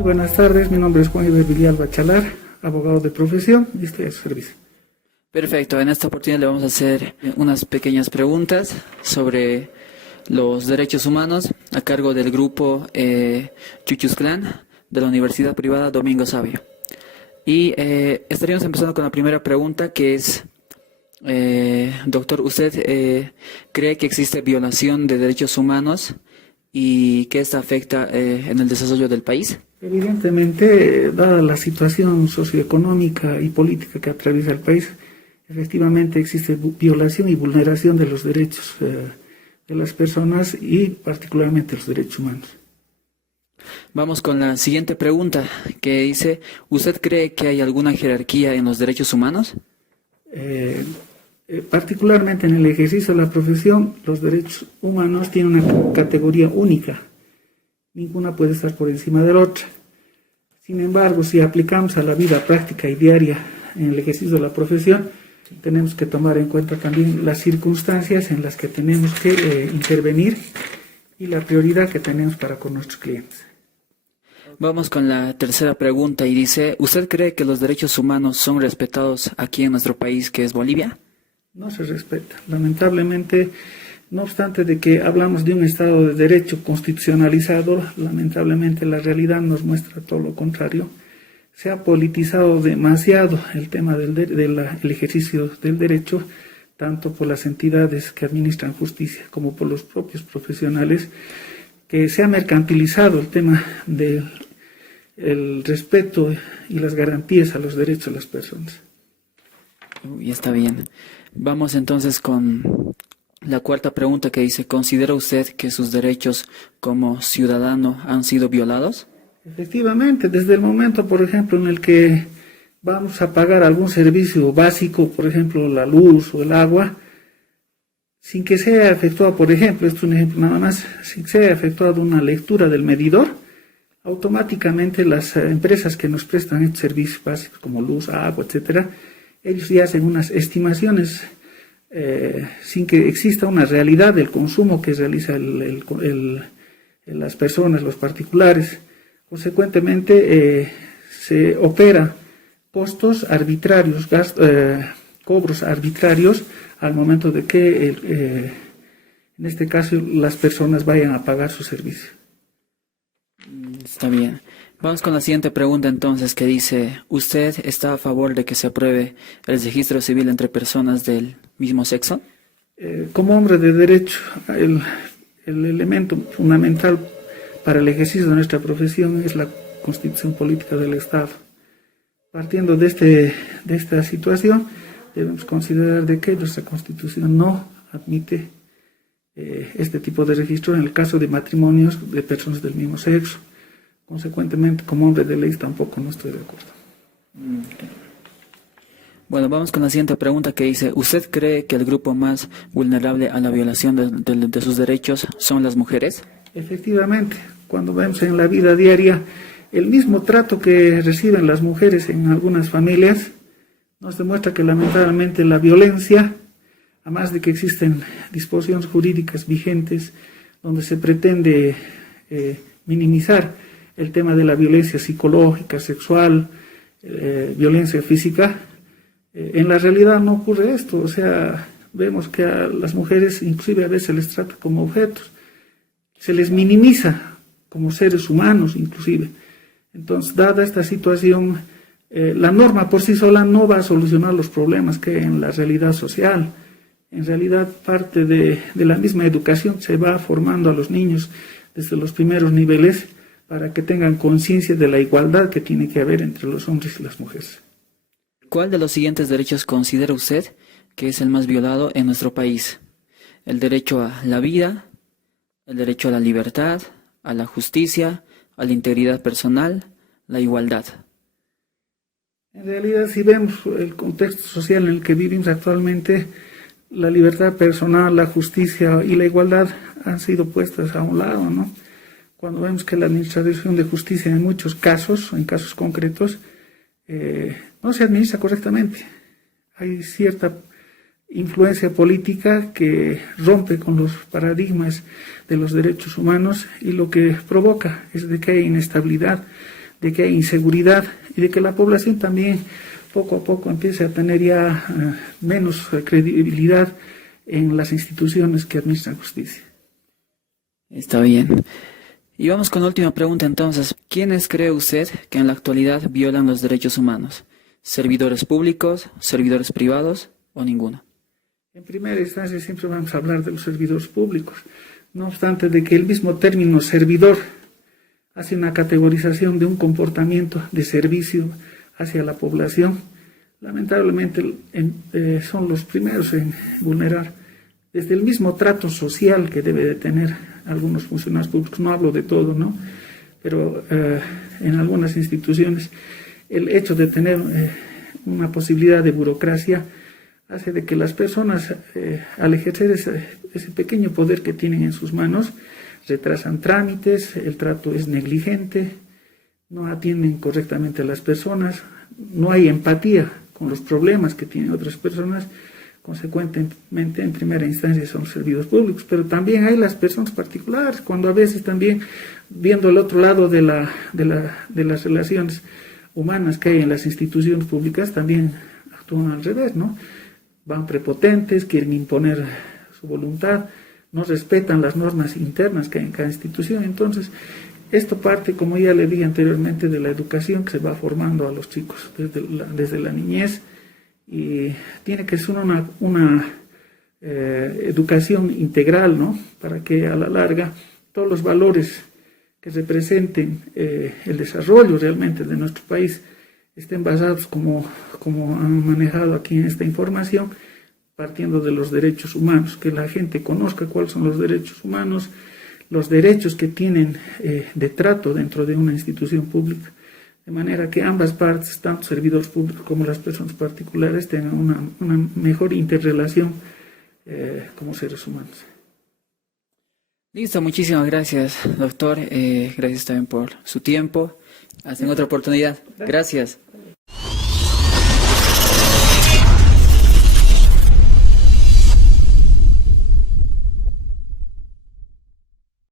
Muy buenas tardes, mi nombre es Juan Iber Villalba Chalar, abogado de profesión y estoy a su servicio. Perfecto, en esta oportunidad le vamos a hacer unas pequeñas preguntas sobre los derechos humanos a cargo del grupo Chuchusclán de la Universidad Privada Domingo Savio. Y estaríamos empezando con la primera pregunta, que es, doctor, ¿usted cree que existe violación de derechos humanos y que esta afecta en el desarrollo del país? Evidentemente, dada la situación socioeconómica y política que atraviesa el país, efectivamente existe violación y vulneración de los derechos de las personas y particularmente los derechos humanos. Vamos con la siguiente pregunta, que dice, ¿usted cree que hay alguna jerarquía en los derechos humanos? Particularmente en el ejercicio de la profesión, los derechos humanos tienen una categoría única. Ninguna puede estar por encima de la otra. Sin embargo, si aplicamos a la vida práctica y diaria en el ejercicio de la profesión, tenemos que tomar en cuenta también las circunstancias en las que tenemos que intervenir y la prioridad que tenemos para con nuestros clientes. Vamos con la tercera pregunta y dice, ¿usted cree que los derechos humanos son respetados aquí en nuestro país, que es Bolivia? No se respeta. Lamentablemente, no obstante de que hablamos de un Estado de Derecho constitucionalizado, lamentablemente la realidad nos muestra todo lo contrario. Se ha politizado demasiado el tema del ejercicio del derecho, tanto por las entidades que administran justicia como por los propios profesionales, que se ha mercantilizado el tema del respeto y las garantías a los derechos de las personas. Y está bien. Vamos entonces con la cuarta pregunta, que dice, ¿considera usted que sus derechos como ciudadano han sido violados? Efectivamente, desde el momento, por ejemplo, en el que vamos a pagar algún servicio básico, por ejemplo, la luz o el agua, sin que sea efectuado, por ejemplo, esto es un ejemplo nada más, sin que sea efectuado una lectura del medidor, automáticamente las empresas que nos prestan estos servicios básicos como luz, agua, etcétera, ellos ya hacen unas estimaciones sin que exista una realidad del consumo que realiza las personas, los particulares. Consecuentemente, se opera costos arbitrarios, cobros arbitrarios al momento de que, en este caso, las personas vayan a pagar su servicio. Está bien. Vamos con la siguiente pregunta entonces, que dice, ¿usted está a favor de que se apruebe el registro civil entre personas del mismo sexo? Como hombre de derecho, el elemento fundamental para el ejercicio de nuestra profesión es la constitución política del Estado. Partiendo de esta situación, debemos considerar de que nuestra constitución no admite este tipo de registro en el caso de matrimonios de personas del mismo sexo. Consecuentemente, como hombre de ley, tampoco no estoy de acuerdo. Bueno, vamos con la siguiente pregunta, que dice, ¿usted cree que el grupo más vulnerable a la violación de sus derechos son las mujeres? Efectivamente, cuando vemos en la vida diaria el mismo trato que reciben las mujeres en algunas familias, nos demuestra que lamentablemente la violencia, a más de que existen disposiciones jurídicas vigentes donde se pretende minimizar el tema de la violencia psicológica, sexual, violencia física, en la realidad no ocurre esto. O sea, vemos que a las mujeres inclusive a veces se les trata como objetos, se les minimiza como seres humanos inclusive. Entonces, dada esta situación, la norma por sí sola no va a solucionar los problemas que hay en la realidad social. En realidad, parte de la misma educación se va formando a los niños desde los primeros niveles para que tengan conciencia de la igualdad que tiene que haber entre los hombres y las mujeres. ¿Cuál de los siguientes derechos considera usted que es el más violado en nuestro país? El derecho a la vida, el derecho a la libertad, a la justicia, a la integridad personal, la igualdad. En realidad, si vemos el contexto social en el que vivimos actualmente, la libertad personal, la justicia y la igualdad han sido puestas a un lado, ¿no? Cuando vemos que la administración de justicia en muchos casos, en casos concretos, no se administra correctamente. Hay cierta influencia política que rompe con los paradigmas de los derechos humanos y lo que provoca es de que hay inestabilidad de que hay inseguridad y de que la población también poco a poco empiece a tener ya menos credibilidad en las instituciones que administran justicia. Está bien. Y vamos con la última pregunta entonces. ¿Quiénes cree usted que en la actualidad violan los derechos humanos? ¿Servidores públicos, servidores privados o ninguno? En primera instancia siempre vamos a hablar de los servidores públicos. No obstante de que el mismo término servidor hace una categorización de un comportamiento de servicio hacia la población, lamentablemente son los primeros en vulnerar desde el mismo trato social que debe de tener algunos funcionarios públicos. No hablo de todo, ¿no? Pero en algunas instituciones el hecho de tener una posibilidad de burocracia hace de que las personas, al ejercer ese pequeño poder que tienen en sus manos, retrasan trámites, el trato es negligente, no atienden correctamente a las personas, no hay empatía con los problemas que tienen otras personas. Consecuentemente, en primera instancia son los servidores públicos, pero también hay las personas particulares, cuando a veces también, viendo el otro lado de las relaciones humanas que hay en las instituciones públicas, también actúan al revés, ¿no? Van prepotentes, quieren imponer su voluntad, no respetan las normas internas que hay en cada institución. Entonces, esto parte, como ya le dije anteriormente, de la educación que se va formando a los chicos desde la niñez, y tiene que ser una educación integral, ¿no? Para que a la larga todos los valores que representen el desarrollo realmente de nuestro país estén basados, como han manejado aquí en esta información, partiendo de los derechos humanos, que la gente conozca cuáles son los derechos humanos, los derechos que tienen de trato dentro de una institución pública, de manera que ambas partes, tanto servidores públicos como las personas particulares, tengan una mejor interrelación como seres humanos. Listo, muchísimas gracias, doctor. Gracias también por su tiempo. Hasta en otra oportunidad. Gracias.